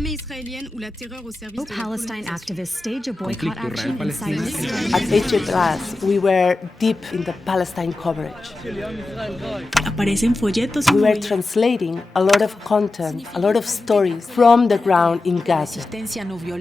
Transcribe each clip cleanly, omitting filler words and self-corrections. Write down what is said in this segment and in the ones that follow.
Pro-Palestine activists stage a boycott action inside the city. At AJ we were deep in the Palestine coverage. Aparecen folletos. We were translating a lot of content, a lot of stories from the ground in Gaza.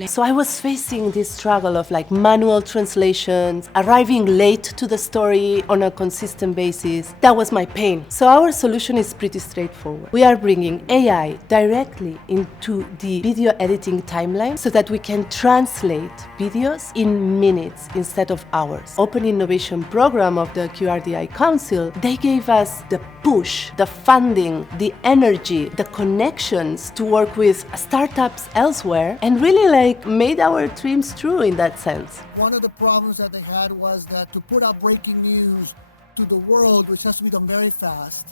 So I was facing this struggle of like manual translations, arriving late to the story on a consistent basis. That was my pain. So our solution is pretty straightforward. We are bringing AI directly into the video editing timeline so that we can translate videos in minutes instead of hours. Open Innovation Program of the QRDI Council, they gave us the push, the funding, the energy, the connections to work with startups elsewhere and really like made our dreams true in that sense. One of the problems that they had was that to put out breaking news to the world, which has to be done very fast,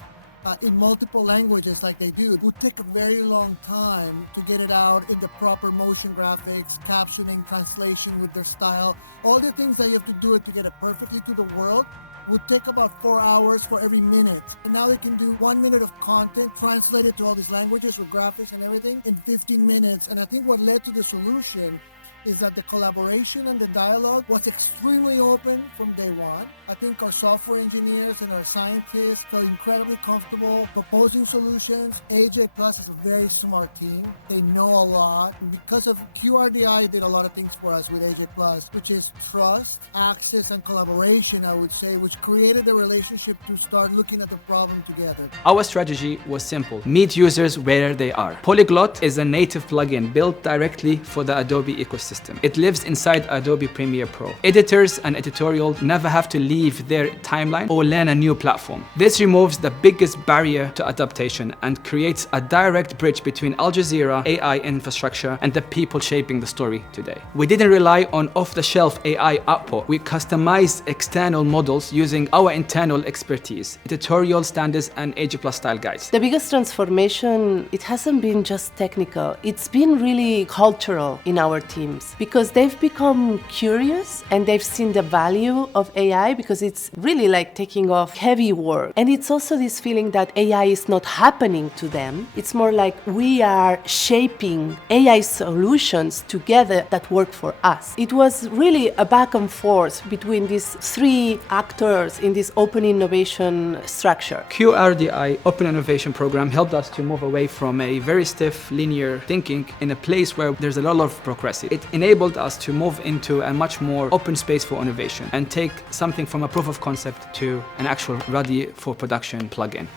in multiple languages like they do, it would take a very long time to get it out in the proper motion graphics, captioning, translation with their style. All the things that you have to do it to get it perfectly to the world would take about 4 hours for every minute. And now they can do 1 minute of content, translate it to all these languages with graphics and everything in 15 minutes. And I think what led to the solution is that the collaboration and the dialogue was extremely open from day one. I think our software engineers and our scientists felt incredibly comfortable proposing solutions. AJ Plus is a very smart team. They know a lot. And because of QRDI did a lot of things for us with AJ Plus, which is trust, access, and collaboration, I would say, which created the relationship to start looking at the problem together. Our strategy was simple. Meet users where they are. Polyglot is a native plugin built directly for the Adobe ecosystem. It lives inside Adobe Premiere Pro. Editors and editorial never have to leave their timeline or learn a new platform. This removes the biggest barrier to adaptation and creates a direct bridge between Al Jazeera, AI infrastructure, and the people shaping the story today. We didn't rely on off-the-shelf AI output. We customized external models using our internal expertise, editorial standards, and AJ Plus style guides. The biggest transformation, it hasn't been just technical. It's been really cultural in our teams, because they've become curious and they've seen the value of AI because it's really like taking off heavy work. And it's also this feeling that AI is not happening to them. It's more like we are shaping AI solutions together that work for us. It was really a back and forth between these three actors in this open innovation structure. QRDI Open Innovation Program helped us to move away from a very stiff, linear thinking in a place where there's a lot of progressive. It enabled us to move into a much more open space for innovation and take something from a proof of concept to an actual ready for production plugin.